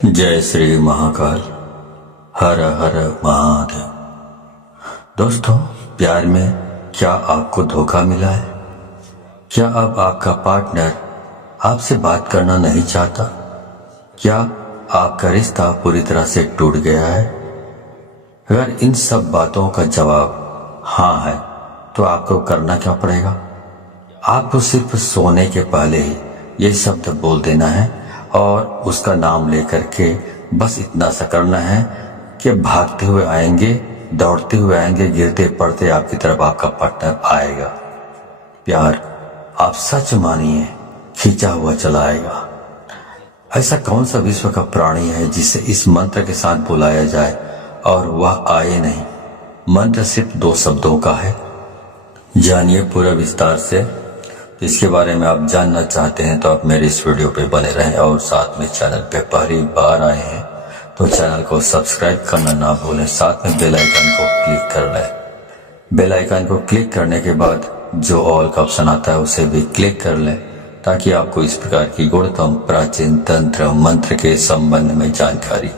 जय श्री महाकाल। हर हर महादेव। दोस्तों, प्यार में क्या आपको धोखा मिला है? क्या अब आपका पार्टनर आपसे बात करना नहीं चाहता? क्या आपका रिश्ता पूरी तरह से टूट गया है? अगर इन सब बातों का जवाब हाँ है तो आपको करना क्या पड़ेगा? आपको सिर्फ सोने के पहले ही ये शब्द बोल देना है और उसका नाम लेकर के बस इतना सा करना है कि भागते हुए आएंगे, दौड़ते हुए आएंगे, गिरते पड़ते आपकी तरफ आपका पार्टनर आएगा। प्यार आप सच मानिए खींचा हुआ चला आएगा। ऐसा कौन सा विश्व का प्राणी है जिसे इस मंत्र के साथ बुलाया जाए और वह आए नहीं? मंत्र सिर्फ 2 शब्दों का है। जानिए पूरा विस्तार से। इसके बारे में आप जानना चाहते हैं तो आप मेरे इस वीडियो पे बने रहें और साथ में चैनल पे पहली बार आए हैं तो चैनल को सब्सक्राइब करना ना भूलें, साथ में बेल आइकन को क्लिक कर लें। बेल आइकन को क्लिक करने के बाद जो ऑल का ऑप्शन आता है उसे भी क्लिक कर लें ताकि आपको इस प्रकार की गुणतम प्राचीन तंत्र मंत्र के संबंध में जानकारी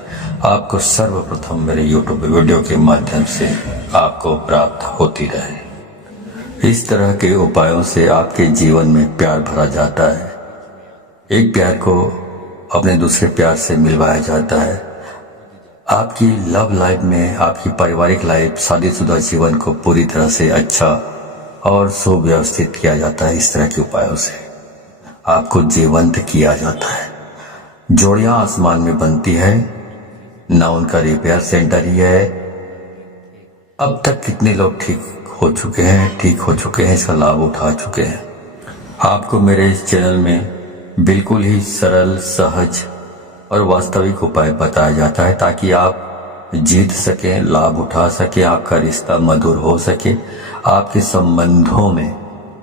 आपको सर्वप्रथम मेरे यूट्यूब वीडियो के माध्यम से आपको प्राप्त होती रहे। इस तरह के उपायों से आपके जीवन में प्यार भरा जाता है। एक प्यार को अपने दूसरे प्यार से मिलवाया जाता है। आपकी लव लाइफ में, आपकी पारिवारिक लाइफ, शादीशुदा जीवन को पूरी तरह से अच्छा और सुव्यवस्थित किया जाता है। इस तरह के उपायों से आपको जीवंत किया जाता है। जोड़ियां आसमान में बनती है ना, उनका रिपेयर सेंटर ही है। अब तक कितने लोग ठीक हो चुके हैं, इसका लाभ उठा चुके हैं। आपको मेरे इस चैनल में बिल्कुल ही सरल, सहज और वास्तविक उपाय बताया जाता है ताकि आप जीत सकें, लाभ उठा सकें, आपका रिश्ता मधुर हो सके, आपके संबंधों में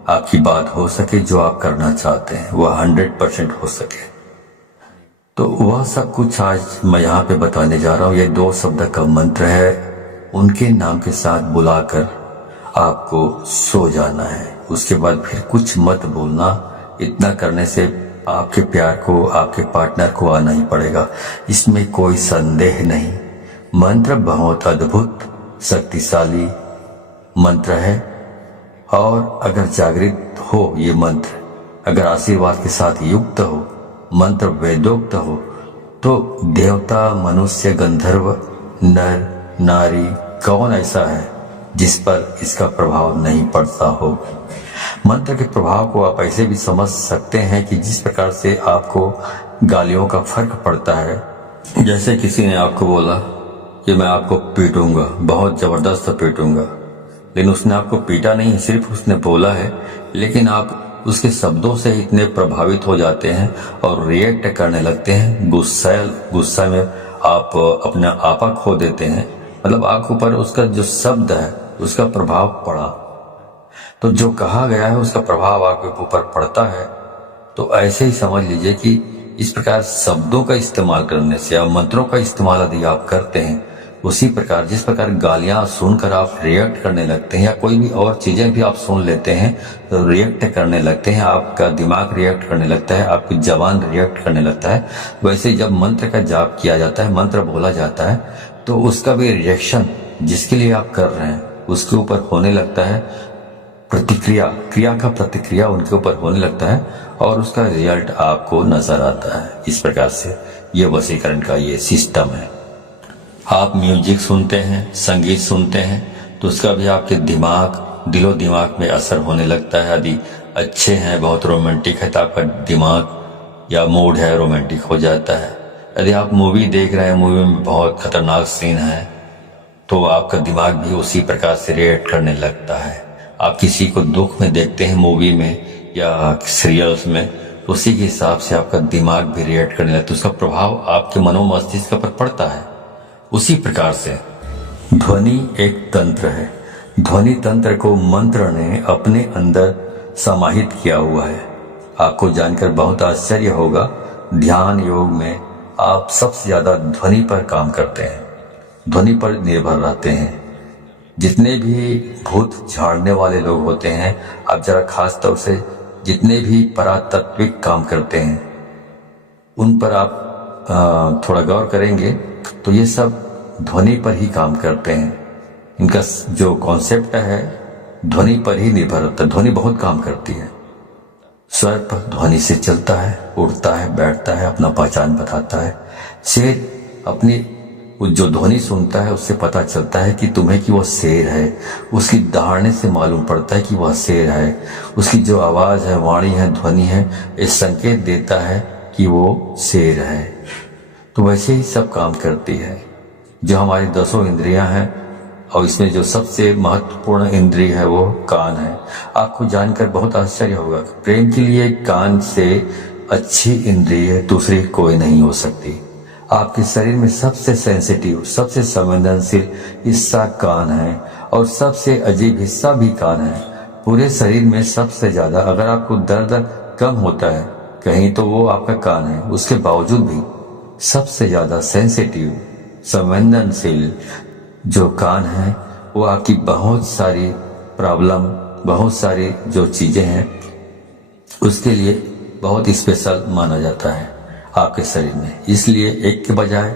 आपकी बात हो सके, जो आप करना चाहते हैं वह 100% हो सके। तो वह सब कुछ आज मैं यहाँ पे बताने जा रहा हूँ। ये 2 शब्द का मंत्र है। उनके नाम के साथ बुलाकर आपको सो जाना है। उसके बाद फिर कुछ मत बोलना। इतना करने से आपके प्यार को, आपके पार्टनर को आना ही पड़ेगा, इसमें कोई संदेह नहीं। मंत्र बहुत अद्भुत, शक्तिशाली मंत्र है और अगर जागृत हो ये मंत्र, अगर आशीर्वाद के साथ युक्त हो, मंत्र वेदोक्त हो, तो देवता, मनुष्य, गंधर्व, नर, नारी, कौन ऐसा है जिस पर इसका प्रभाव नहीं पड़ता हो। मंत्र के प्रभाव को आप ऐसे भी समझ सकते हैं कि जिस प्रकार से आपको गालियों का फर्क पड़ता है। जैसे किसी ने आपको बोला कि मैं आपको पीटूंगा, बहुत जबरदस्त पीटूंगा, लेकिन उसने आपको पीटा नहीं, सिर्फ उसने बोला है, लेकिन आप उसके शब्दों से इतने प्रभावित हो जाते हैं और रिएक्ट करने लगते हैं। गुस्सा में आप अपना आपा खो देते हैं। मतलब आपके ऊपर उसका जो शब्द है उसका प्रभाव पड़ा, तो जो कहा गया है उसका प्रभाव आपके ऊपर पड़ता है। तो ऐसे ही समझ लीजिए कि इस प्रकार शब्दों का इस्तेमाल करने से या मंत्रों का इस्तेमाल यदि आप करते हैं, उसी प्रकार जिस प्रकार गालियां सुनकर आप रिएक्ट करने लगते हैं या कोई भी और चीजें भी आप सुन लेते हैं तो रिएक्ट करने लगते हैं, आपका दिमाग रिएक्ट करने लगता है, आपकी जबान रिएक्ट करने लगता है। वैसे जब मंत्र का जाप किया जाता है, मंत्र बोला जाता है, तो उसका भी रिएक्शन जिसके लिए आप कर रहे हैं उसके ऊपर होने लगता है। प्रतिक्रिया, क्रिया का प्रतिक्रिया उनके ऊपर होने लगता है और उसका रिजल्ट आपको नजर आता है। इस प्रकार से ये वशीकरण का ये सिस्टम है। आप म्यूजिक सुनते हैं, संगीत सुनते हैं, तो उसका भी आपके दिलो दिमाग में असर होने लगता है। यदि अच्छे हैं, बहुत रोमांटिक है, तो आपका दिमाग या मूड है रोमांटिक हो जाता है। यदि आप मूवी देख रहे हैं, मूवी में बहुत खतरनाक सीन है, तो आपका दिमाग भी उसी प्रकार से रिएक्ट करने लगता है। आप किसी को दुख में देखते हैं मूवी में या सीरियल्स में, तो उसी के हिसाब से आपका दिमाग भी रिएक्ट करने लगता है। उसका प्रभाव आपके मनोमस्तिष्क पर पड़ता है। उसी प्रकार से ध्वनि एक तंत्र है। ध्वनि तंत्र को मंत्र ने अपने अंदर समाहित किया हुआ है। आपको जानकर बहुत आश्चर्य होगा, ध्यान योग में आप सबसे ज्यादा ध्वनि पर काम करते हैं, ध्वनि पर निर्भर रहते हैं। जितने भी भूत झाड़ने वाले लोग होते हैं, आप जरा खास तौर से जितने भी परातात्विक काम करते हैं, उन पर आप थोड़ा गौर करेंगे तो ये सब ध्वनि पर ही काम करते हैं। इनका जो कॉन्सेप्ट है ध्वनि पर ही निर्भर होता है। ध्वनि बहुत काम करती है। स्वर पर ध्वनि से चलता है, उड़ता है, बैठता है, अपना पहचान बताता है। शेर अपनी जो ध्वनि सुनता है उससे पता चलता है कि तुम्हें कि वह शेर है। उसकी दहाड़ने से मालूम पड़ता है कि वह शेर है। उसकी जो आवाज है, वाणी है, ध्वनि है, ये संकेत देता है कि वो शेर है। तो वैसे ही सब काम करती है। जो हमारी 10 इंद्रियां हैं और इसमें जो सबसे महत्वपूर्ण इंद्रिय है वो कान है। आपको जानकर बहुत आश्चर्य होगा, प्रेम के लिए कान से अच्छी इंद्रिय दूसरी कोई नहीं हो सकती। आपके शरीर में सबसे सेंसिटिव, सबसे संवेदनशील हिस्सा कान है और सबसे अजीब हिस्सा भी कान है। पूरे शरीर में सबसे ज्यादा अगर आपको दर्द कम होता है कहीं तो वो आपका कान है। उसके बावजूद भी सबसे ज्यादा सेंसिटिव, संवेदनशील जो कान है वो आपकी बहुत सारी प्रॉब्लम, बहुत सारी जो चीजें हैं उसके लिए बहुत स्पेशल माना जाता है आपके शरीर में। इसलिए एक के बजाय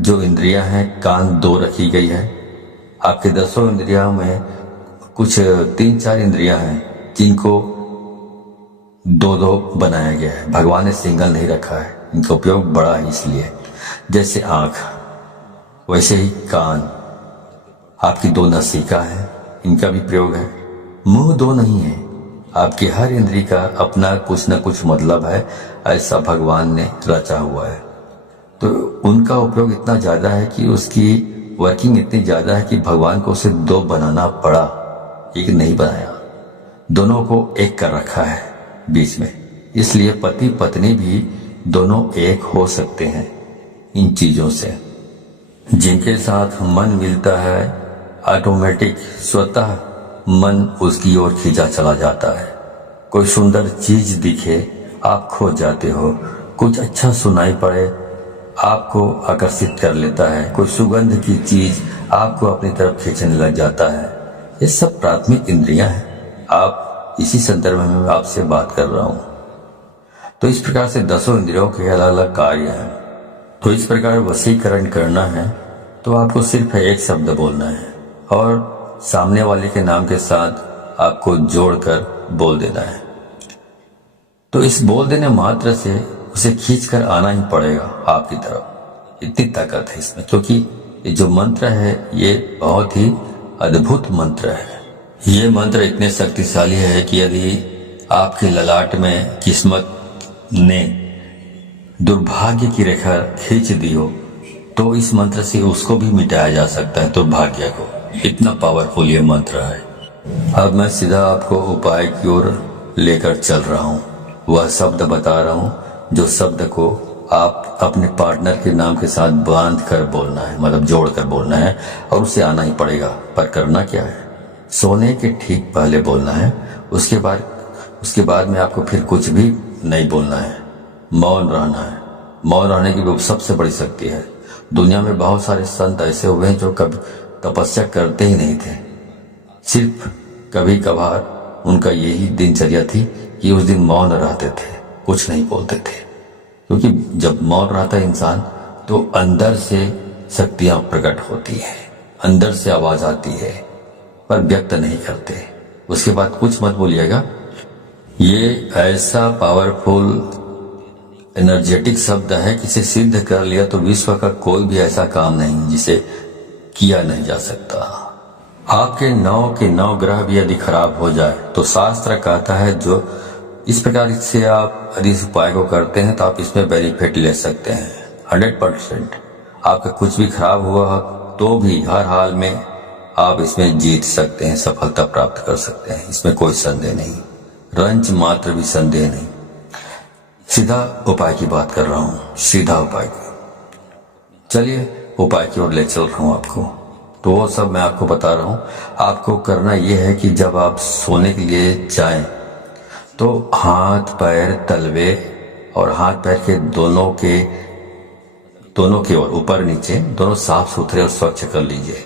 जो इंद्रियां हैं कान 2 रखी गई है। आपके 10 इंद्रियों में कुछ 3-4 इंद्रियां हैं जिनको 2-2 बनाया गया है। भगवान ने सिंगल नहीं रखा है, इनका उपयोग बड़ा है। इसलिए जैसे आंख वैसे ही कान, आपकी 2 नासिका है, इनका भी प्रयोग है। मुंह 2 नहीं है। आपकी हर इंद्री का अपना कुछ न कुछ मतलब है, ऐसा भगवान ने रचा हुआ है। तो उनका उपयोग इतना ज्यादा है कि उसकी वर्किंग इतनी ज्यादा है कि भगवान को उसे 2 बनाना पड़ा, एक नहीं बनाया। दोनों को एक कर रखा है बीच में। इसलिए पति पत्नी भी दोनों एक हो सकते हैं इन चीजों से। जिनके साथ मन मिलता है ऑटोमेटिक स्वतः मन उसकी ओर खींचा चला जाता है। कोई सुंदर चीज दिखे आप खो जाते हो। कुछ अच्छा सुनाई पड़े आपको आकर्षित कर लेता है। कोई सुगंध की चीज आपको अपनी तरफ खींचने लग जाता है। ये सब प्राथमिक इंद्रियां हैं। आप इसी संदर्भ में मैं आपसे बात कर रहा हूं। तो इस प्रकार से 10 इंद्रियों के अलग अलग कार्य हैं। तो इस प्रकार वशीकरण करना है तो आपको सिर्फ एक शब्द बोलना है और सामने वाले के नाम के साथ आपको जोड़कर बोल देना है। तो इस बोल देने मात्र से उसे खींचकर आना ही पड़ेगा आपकी तरफ। इतनी ताकत है इसमें, क्योंकि ये जो मंत्र है ये बहुत ही अद्भुत मंत्र है। ये मंत्र इतने शक्तिशाली है कि यदि आपके ललाट में किस्मत ने दुर्भाग्य की रेखा खींच दी हो तो इस मंत्र से उसको भी मिटाया जा सकता है, दुर्भाग्य को। इतना पावरफुल ये मंत्र है। अब मैं सीधा आपको उपाय की ओर लेकर चल रहा हूँ। वह शब्द बता रहा हूँ जो शब्द को आप अपने पार्टनर के नाम के साथ बांध कर बोलना है, मतलब जोड़ कर बोलना है और उसे आना ही पड़ेगा। पर करना क्या है, सोने के ठीक पहले बोलना है। उसके बाद में आपको फिर कुछ भी नहीं बोलना है, मौन रहना है। मौन रहने की सबसे बड़ी शक्ति है। दुनिया में बहुत सारे संत ऐसे हुए हैं जो कभी तपस्या करते ही नहीं थे। सिर्फ कभी कभार उनका यही दिनचर्या थी कि उस दिन मौन रहते थे, कुछ नहीं बोलते थे। क्योंकि जब मौन रहता है इंसान तो अंदर से शक्तियां प्रकट होती है, अंदर से आवाज आती है, पर व्यक्त नहीं करते। उसके बाद कुछ मत बोलिएगा। ये ऐसा पावरफुल एनर्जेटिक शब्द है कि इसे सिद्ध कर लिया तो विश्व का कोई भी ऐसा काम नहीं जिसे किया नहीं जा सकता। आपके 9 के 9 ग्रह भी यदि खराब हो जाए तो शास्त्र कहता है जो इस प्रकार से आप यदि इस उपाय को करते हैं तो आप इसमें बेनिफिट ले सकते हैं 100%। आपका कुछ भी खराब हुआ तो भी हर हाल में आप इसमें जीत सकते हैं, सफलता प्राप्त कर सकते हैं। इसमें कोई संदेह नहीं, रंच मात्र भी संदेह नहीं। सीधा उपाय की बात कर रहा हूं, सीधा उपाय की। चलिए उपाय की ओर ले चल रहा हूं आपको। तो वो सब मैं आपको बता रहा हूं। आपको करना यह है कि जब आप सोने के लिए जाएं तो हाथ पैर तलवे और हाथ पैर के दोनों के ओर ऊपर नीचे दोनों साफ सुथरे और स्वच्छ कर लीजिए।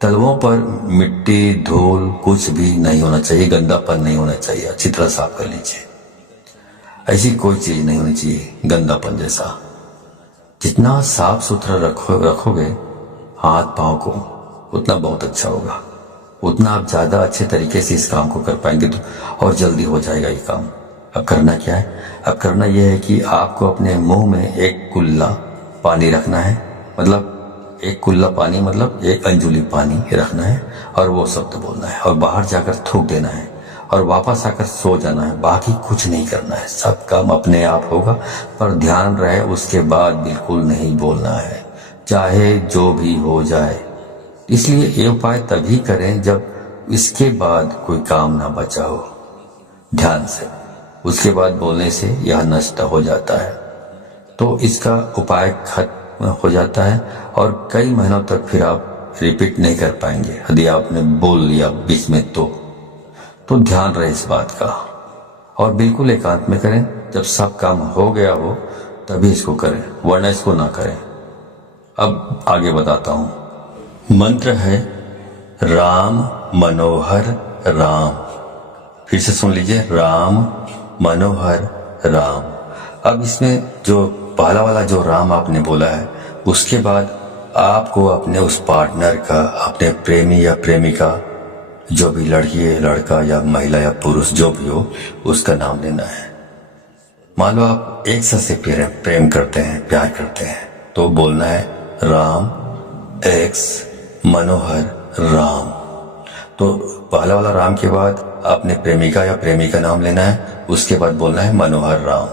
तलवों पर मिट्टी धूल कुछ भी नहीं होना चाहिए, गंदापन नहीं होना चाहिए। अच्छी तरह साफ कर लीजिए। ऐसी कोई चीज नहीं होनी चाहिए गंदापन जैसा। जितना साफ सुथरा रखोगे हाथ पांव को, उतना बहुत अच्छा होगा, उतना आप ज्यादा अच्छे तरीके से इस काम को कर पाएंगे तो और जल्दी हो जाएगा ये काम। अब करना क्या है? अब करना यह है कि आपको अपने मुंह में एक कुल्ला पानी रखना है, मतलब एक कुल्ला पानी मतलब एक अंजुली पानी रखना है और वो शब्द बोलना है और बाहर जाकर थूक देना है और वापस आकर सो जाना है। बाकी कुछ नहीं करना है, सब काम अपने आप होगा, पर ध्यान रहे उसके बाद बिल्कुल नहीं बोलना है, चाहे जो भी हो जाए। इसलिए ये उपाय तभी करें जब इसके बाद कोई काम ना बचा हो। ध्यान से उसके बाद बोलने से यह नष्ट हो जाता है, तो इसका उपाय खत्म हो जाता है और कई महीनों तक फिर आप रिपीट नहीं कर पाएंगे यदि आपने बोल लिया बीच में तो ध्यान रहे इस बात का। और बिल्कुल एकांत में करें, जब सब काम हो गया हो तभी इसको करें, वरना इसको ना करें। अब आगे बताता हूं। मंत्र है राम मनोहर राम। फिर से सुन लीजिए, राम मनोहर राम। अब इसमें जो पहला वाला जो राम आपने बोला है, उसके बाद आपको अपने उस पार्टनर का, अपने प्रेमी या प्रेमिका, जो भी लड़की है, लड़का या महिला या पुरुष जो भी हो, उसका नाम लेना है। मान लो आप एक से प्रेम करते हैं, प्यार करते हैं, तो बोलना है राम एक्स मनोहर राम। तो पहला वाला राम के बाद आपने प्रेमिका या प्रेमी का नाम लेना है, उसके बाद बोलना है मनोहर राम।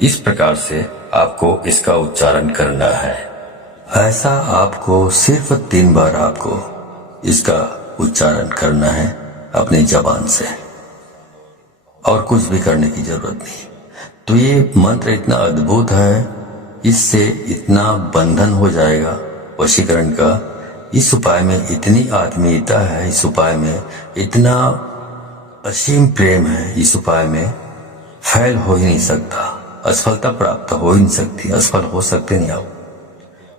इस प्रकार से आपको इसका उच्चारण करना है। ऐसा आपको सिर्फ 3 बार आपको इसका उच्चारण करना है अपनी जबान से, और कुछ भी करने की जरूरत नहीं। तो ये मंत्र इतना अद्भुत है, इससे इतना बंधन हो जाएगा वशीकरण का। इस उपाय में इतनी आत्मीयता है, इस उपाय में इतना असीम प्रेम है, इस उपाय में फैल हो ही नहीं सकता, असफलता प्राप्त हो ही नहीं सकती, असफल हो सकते नहीं आप।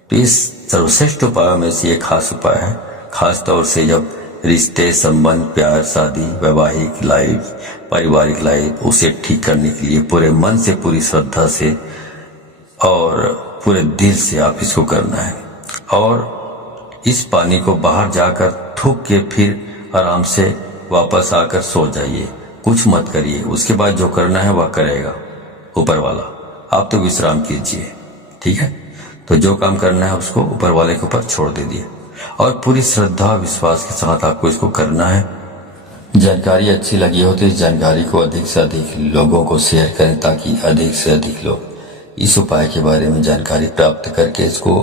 तो इस सर्वश्रेष्ठ उपायों में से एक खास उपाय है, खास तौर से जब रिश्ते, संबंध, प्यार, शादी, वैवाहिक लाइफ, पारिवारिक लाइफ, उसे ठीक करने के लिए पूरे मन से, पूरी श्रद्धा से और पूरे दिल से आप इसको करना है। और इस पानी को बाहर जाकर थूक के फिर आराम से वापस आकर सो जाइए, कुछ मत करिए। उसके बाद जो करना है वह करेगा ऊपर वाला, आप तो विश्राम कीजिए, ठीक है। तो जो काम करना है उसको ऊपर वाले के ऊपर छोड़ दीजिए और पूरी श्रद्धा विश्वास के साथ आपको इसको करना है। जानकारी अच्छी लगी हो तो इस जानकारी को अधिक से अधिक लोगों को शेयर करें, ताकि अधिक से अधिक लोग इस उपाय के बारे में जानकारी प्राप्त करके इसको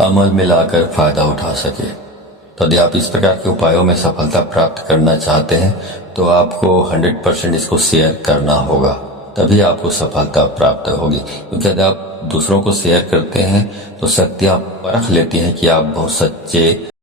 अमल में लाकर फायदा उठा सके। तो यदि आप इस प्रकार के उपायों में सफलता प्राप्त करना चाहते हैं तो आपको 100% इसको शेयर करना होगा, तभी आपको सफलता प्राप्त होगी। क्योंकि यदि आप दूसरों को शेयर करते हैं तो शक्तियां परख लेती हैं कि आप बहुत सच्चे